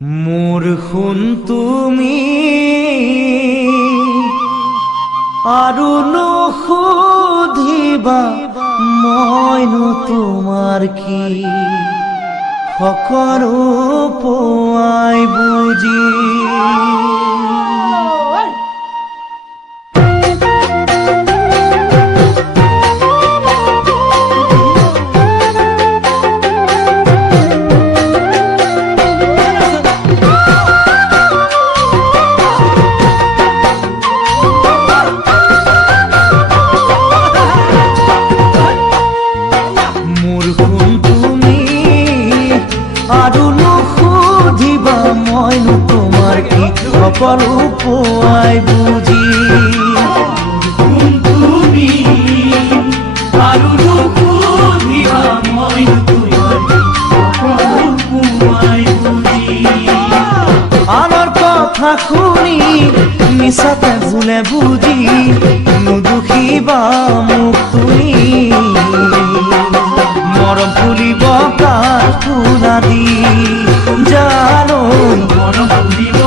মোৰ শুন তুমি আৰু নুসুধিবা মইনো তোমাৰ কি সকলো পোৱাই বুজি সকলো পোৱাই বুজি তুমি আৰু নুসুধিবা মইনো তোমাৰ সকলো পোৱাই বুজি আনৰ কথা শুনি মিছাতে ভুলে বুজি নুদুখিবা মোক তুমি মৰম ফুলিব কাৰ ফুলা দি জানো মৰম ফুলিব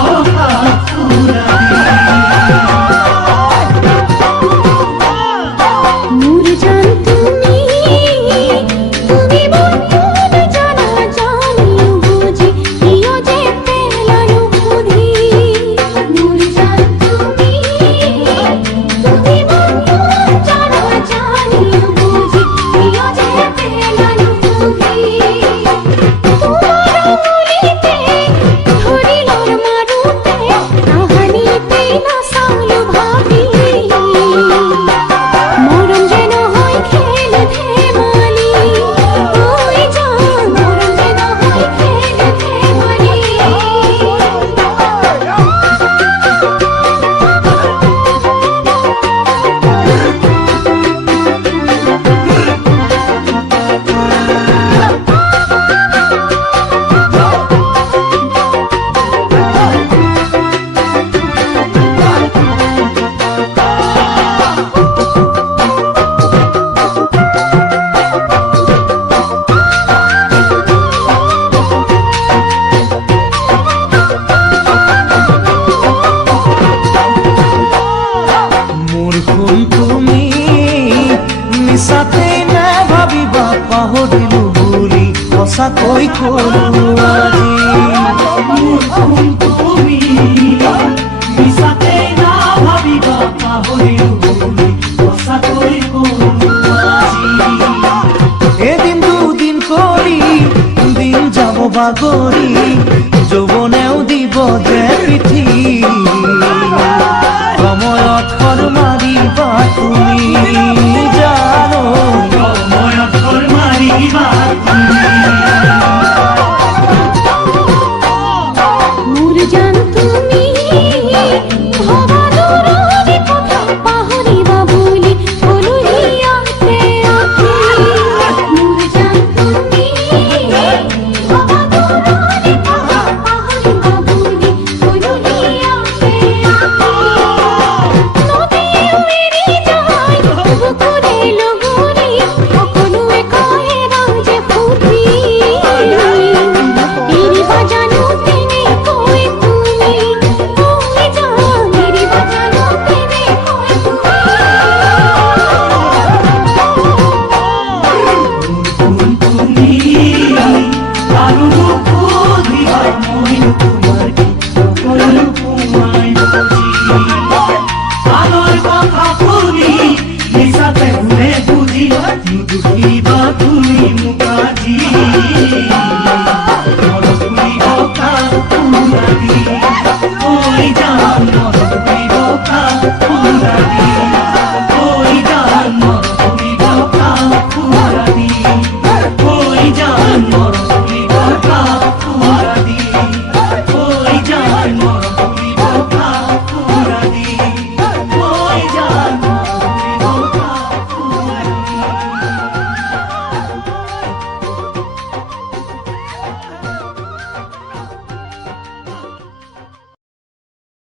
পাহৰিলো বুলি সঁচাকৈ কলো আজি তুমি মিছাতে নাভাবিবা পাহৰিলো বুলি সঁচাকৈ কলো আজি এদিন দুদিন কৰি দিন যাব বাগৰি যৌৱনেও দিব যে পিঠি সময়ত খৰ মাৰিবা তুমি জানো তুমি মুখাজি